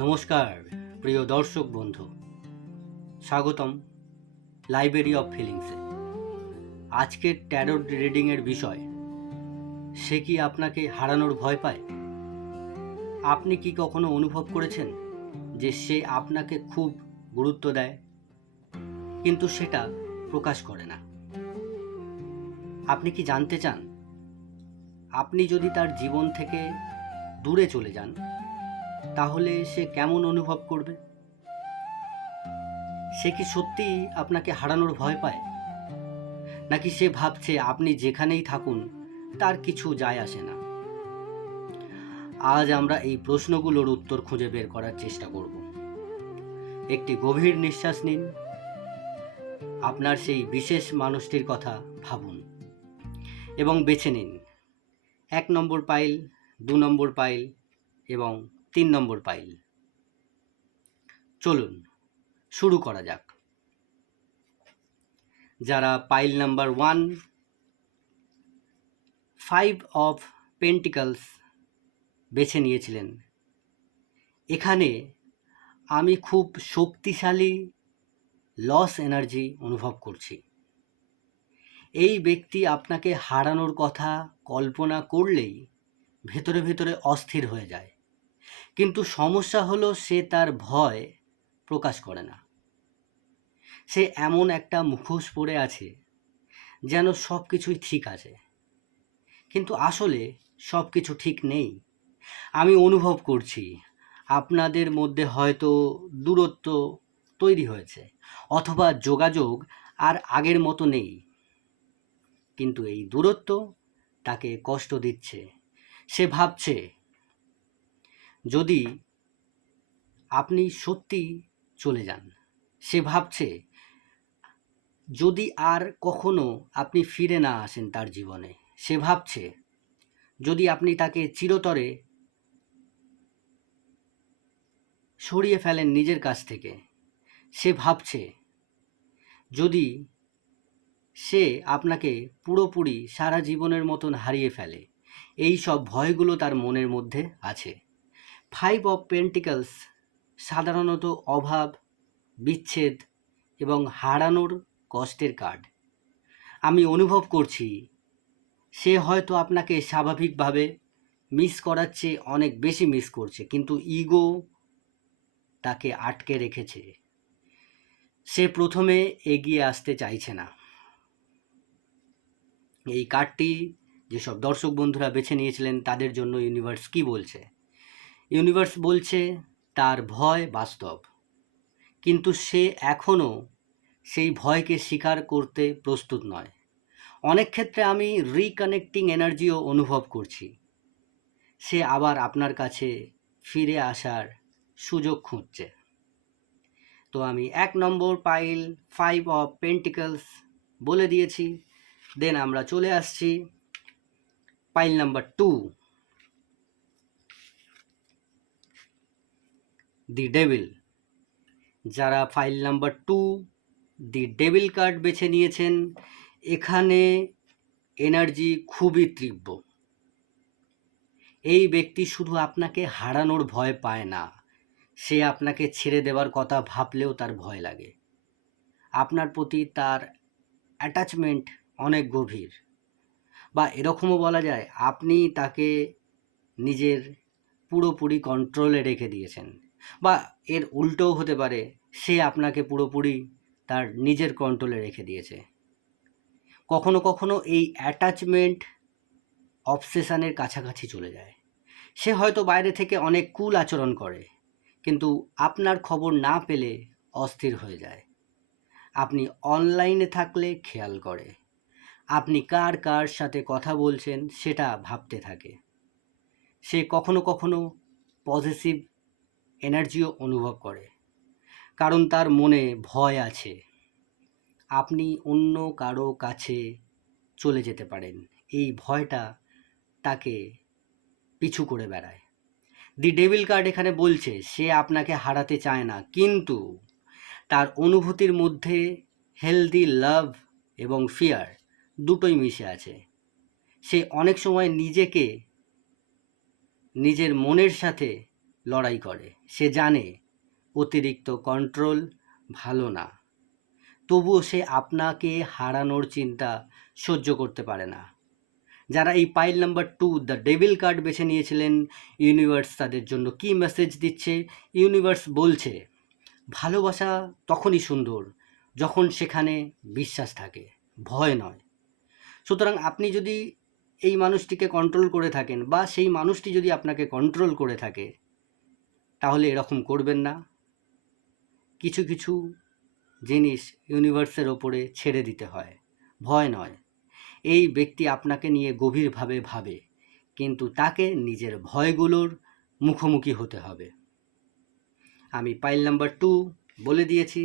নমস্কার প্রিয় দর্শক বন্ধু, স্বাগতম লাইব্রেরি অফ ফিলিংসে। আজকের ট্যারোট রিডিংয়ের বিষয়, সে কি আপনাকে হারানোর ভয় পায়? আপনি কি কখনো অনুভব করেছেন যে সে আপনাকে খুব গুরুত্ব দেয়, কিন্তু সেটা প্রকাশ করে না? আপনি কি জানতে চান, আপনি যদি তার জীবন থেকে দূরে চলে যান তাহলে সে কেমন অনুভব করবে? সে কি সত্যিই আপনাকে হারানোর ভয় পায়, নাকি সে ভাবছে আপনি যেখানেই থাকুন তার কিছু যায় আসে না? আজ আমরা এই প্রশ্নগুলোর উত্তর খুঁজে বের করার চেষ্টা করব। একটি গভীর নিঃশ্বাস নিন, আপনার সেই বিশেষ মানুষটির কথা ভাবুন এবং বেছে নিন 1 নম্বর পাইল, 2 নম্বর পাইল এবং 3 নম্বর পাইল। চলুন শুরু করা যাক। যারা পাইল নাম্বার 1, 5 অফ পেন্টিকলস বেছে নিয়েছিলেন, এখানে আমি খুব শক্তিশালী লস এনার্জি অনুভব করছি। এই ব্যক্তি আপনাকে হারানোর কথা কল্পনা করলেই ভেতরে ভেতরে অস্থির হয়ে যায়, কিন্তু সমস্যা হলো সে তার ভয় প্রকাশ করে না। সে এমন একটা মুখোশ পরে আছে যেন সব কিছুই ঠিক আছে, কিন্তু আসলে সব কিছু ঠিক নেই। আমি অনুভব করছি আপনাদের মধ্যে হয়তো দূরত্ব তৈরি হয়েছে, অথবা যোগাযোগ আর আগের মতো নেই, কিন্তু এই দূরত্ব তাকে কষ্ট দিচ্ছে। সে ভাবছে যদি আপনি সত্যি চলে যান, সে ভাবছে যদি আর কখনো আপনি ফিরে না আসেন তার জীবনে, সে ভাবছে যদি আপনি তাকে চিরতরে সরিয়ে ফেলেন নিজের কাছ থেকে, সে ভাবছে যদি সে আপনাকে পুরোপুরি সারা জীবনের মতন হারিয়ে ফেলে। এই সব ভয়গুলো তার মনের মধ্যে আছে। 5 অফ পেন্টিকলস সাধারণত অভাব, বিচ্ছেদ এবং হারানোর কষ্টের কার্ড। আমি অনুভব করছি সে হয়তো আপনাকে স্বাভাবিকভাবে মিস করার চেয়ে অনেক বেশি মিস করছে, কিন্তু ইগো তাকে আটকে রেখেছে। সে প্রথমে এগিয়ে আসতে চাইছে না। এই কার্ডটি যেসব দর্শক বন্ধুরা বেছে নিয়েছিলেন তাদের জন্য ইউনিভার্স কি বলছে? ইউনিভার্স বলছে তার ভয় বাস্তব, কিন্তু সে এখনও সেই ভয়কে স্বীকার করতে প্রস্তুত নয়। অনেক ক্ষেত্রে আমি রিকানেক্টিং এনার্জিও অনুভব করছি। সে আবার আপনার কাছে ফিরে আসার সুযোগ খুঁজছে। তো আমি 1 নম্বর পাইল 5 অফ পেন্টিকলস বলে দিয়েছি। দেন আমরা চলে আসছি পাইল নাম্বার 2, দি ডেভিল। যারা ফাইল নাম্বার 2 দি ডেভিল কার্ড বেছে নিয়েছেন, এখানে এনার্জি খুবই তীব্র। এই ব্যক্তি শুধু আপনাকে হারানোর ভয় পায় না, সে আপনাকে ছেড়ে দেওয়ার কথা ভাবলেও তার ভয় লাগে। আপনার প্রতি তার অ্যাটাচমেন্ট অনেক গভীর, বা এরকমও বলা যায় আপনি তাকে নিজের পুরোপুরি কন্ট্রোলে রেখে দিয়েছেন, বা এর উল্টোও হতে পারে, সে আপনাকে পুরোপুরি তার নিজের কন্ট্রোলে রেখে দিয়েছে। কখনো কখনো এই অ্যাটাচমেন্ট অবসেশনের কাছাকাছি চলে যায়। সে হয়তো বাইরে থেকে অনেক কুল আচরণ করে, কিন্তু আপনার খবর না পেলে অস্থির হয়ে যায়। আপনি অনলাইনে থাকলে খেয়াল করে, আপনি কার কার সাথে কথা বলছেন সেটা ভাবতে থাকে। সে কখনো কখনো পজিটিভ এনার্জিও অনুভব করে, কারণ তার মনে ভয় আছে আপনি অন্য কারো কাছে চলে যেতে পারেন। এই ভয়টা তাকে পিছু করে বেড়ায়। দি ডেভিল কার্ড এখানে বলছে সে আপনাকে হারাতে চায় না, কিন্তু তার অনুভূতির মধ্যে হেলদি লাভ এবং ফিয়ার দুটোই মিশে আছে। সে অনেক সময় নিজেকে নিজের মনের সাথে লড়াই করে। সে জানে অতিরিক্ত কন্ট্রোল ভালো না, তবুও সে আপনাকে হারানোর চিন্তা সহ্য করতে পারে না। যারা এই pile number 2 the devil card বেছে নিয়েছিলেন, ইউনিভার্স তাদের জন্য কি মেসেজ দিচ্ছে? ইউনিভার্স বলছে ভালোবাসা তখনই সুন্দর যখন সেখানে বিশ্বাস থাকে, ভয় নয়। সুতরাং আপনি যদি এই মানুষটিকে কন্ট্রোল করে থাকেন বা সেই মানুষটি যদি আপনাকে কন্ট্রোল করে থাকে, তাহলে এরকম করবেন না। কিছু কিছু জিনিস ইউনিভার্সের ওপরে ছেড়ে দিতে হয়, ভয় নয়। এই ব্যক্তি আপনাকে নিয়ে গভীরভাবে ভাবে, কিন্তু তাকে নিজের ভয়গুলোর মুখোমুখি হতে হবে। আমি পাইল নাম্বার 2 বলে দিয়েছি।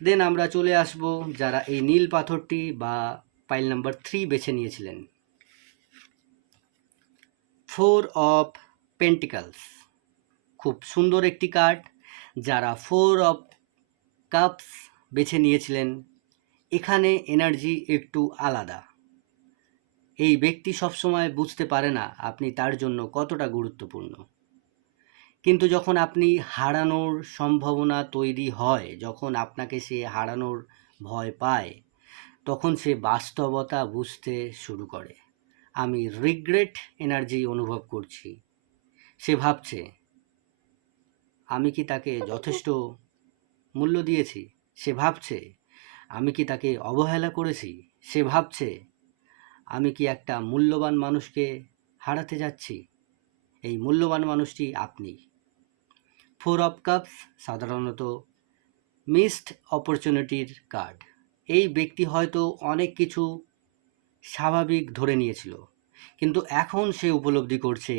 দেন আমরা চলে আসব যারা এই নীল পাথরটি বা পাইল নাম্বার 3 বেছে নিয়েছিলেন। 4 অফ পেন্টিকলস, খুব সুন্দর একটি কার্ড। যারা 4 অফ কাপস বেছে নিয়েছিলেন, এখানে এনার্জি একটু আলাদা। এই ব্যক্তি সবসময় বুঝতে পারে না আপনি তার জন্য কতটা গুরুত্বপূর্ণ, কিন্তু যখন আপনি হারানোর সম্ভাবনা তৈরি হয়, যখন আপনাকে সে হারানোর ভয় পায়, তখন সে বাস্তবতা বুঝতে শুরু করে। আমি রিগ্রেট এনার্জি অনুভব করছি। সে ভাবছে আমি কি তাকে যথেষ্ট মূল্য দিয়েছি? সে ভাবছে আমি কি তাকে অবহেলা করেছি? সে ভাবছে আমি কি একটা মূল্যবান মানুষকে হারাতে যাচ্ছি? এই মূল্যবান মানুষটি আপনি। 4 অফ কাপস সাধারণত মিসড অপরচুনিটির কার্ড। এই ব্যক্তি হয়তো অনেক কিছু স্বাভাবিক ধরে নিয়েছিল, কিন্তু এখন সে উপলব্ধি করছে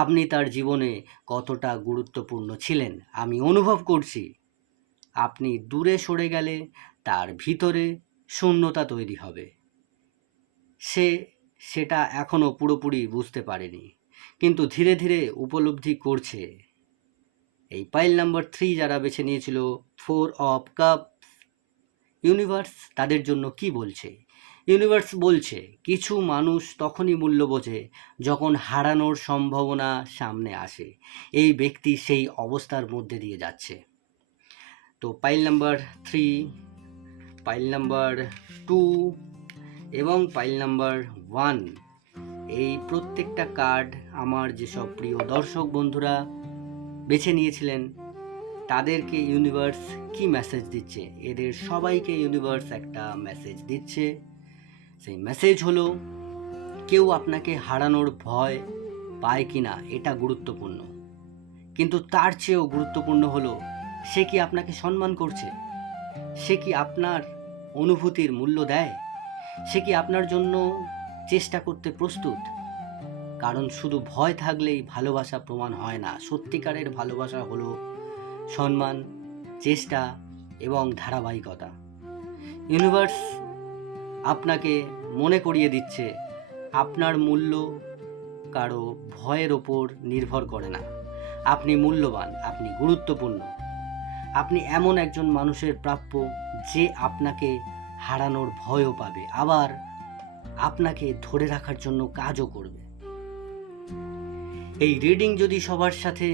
আপনি তার জীবনে কতটা গুরুত্বপূর্ণ ছিলেন। আমি অনুভব করছি আপনি দূরে সরে গেলে তার ভিতরে শূন্যতা তৈরি হবে। সে সেটা এখনও পুরোপুরি বুঝতে পারেনি, কিন্তু ধীরে ধীরে উপলব্ধি করছে। এই পাইল নাম্বার 3 যারা বেছে নিয়েছিল 4 অফ কাপস, ইউনিভার্স তাদের জন্য কি বলছে? ইউনিভার্স বলছে কিছু মানুষ তখনই মূল্য বোঝে যখন হারানোর সম্ভাবনা সামনে আসে। এই ব্যক্তি সেই অবস্থার মধ্যে দিয়ে যাচ্ছে। তো পাইল নাম্বার 3, পাইল নাম্বার 2 এবং পাইল নাম্বার 1, এই প্রত্যেকটা কার্ড আমার যেসব প্রিয় দর্শক বন্ধুরা বেছে নিয়েছিলেন, তাদেরকে ইউনিভার্স কি মেসেজ দিচ্ছে? এদের সবাইকে ইউনিভার্স একটা মেসেজ দিচ্ছে। সেই মেসেজ হলো কেউ আপনাকে হারানোর ভয় পায় কি না এটা গুরুত্বপূর্ণ, কিন্তু তার চেয়েও গুরুত্বপূর্ণ হলো সে কি আপনাকে সম্মান করছে? সে কি আপনার অনুভূতির মূল্য দেয়? সে কি আপনার জন্য চেষ্টা করতে প্রস্তুত? কারণ শুধু ভয় থাকলেই ভালোবাসা প্রমাণ হয় না। সত্যিকারের ভালোবাসা হলো সম্মান, চেষ্টা এবং ধারাবাহিকতা। ইউনিভার্স আপনাকে মনে করিয়ে দিচ্ছে আপনার মূল্য কারো ভয়ের ওপর নির্ভর করে না। আপনি মূল্যবান, আপনি গুরুত্বপূর্ণ, আপনি এমন একজন মানুষের প্রাপ্য যে আপনাকে হারানোর ভয়ও পাবে, আবার আপনাকে ধরে রাখার জন্য কাজও করবে। এই রিডিং যদি সবার সাথে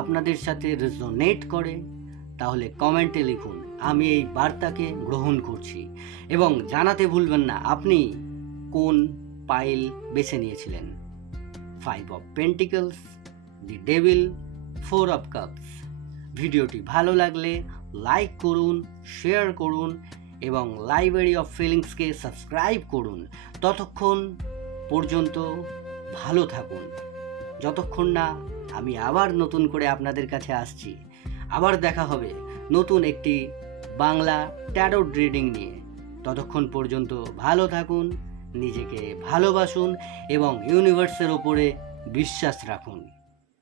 আপনাদের সাথে রেজোনেট করে, তাহলে কমেন্টে লিখুন আমি এই বার্তাকে গ্রহণ করছি, এবং জানাতে ভুলবেন না আপনি কোন পাইল বেছে নিয়েছিলেন। 5 of pentacles, the devil, 4 of cups. ভিডিওটি ভালো লাগলে লাইক করুন, শেয়ার করুন এবং লাইব্রেরি অফ ফিলিংসকে সাবস্ক্রাইব করুন। ততক্ষণ পর্যন্ত ভালো থাকুন, যতক্ষণ না আমি আবার নতুন করে আপনাদের কাছে আসছি। আবার দেখা হবে নতুন একটি বাংলা ট্যারোট রিডিং নিয়ে। ততক্ষণ পর্যন্ত ভালো থাকুন, নিজেকে ভালোবাসুন এবং ইউনিভার্সের ওপরে বিশ্বাস রাখুন।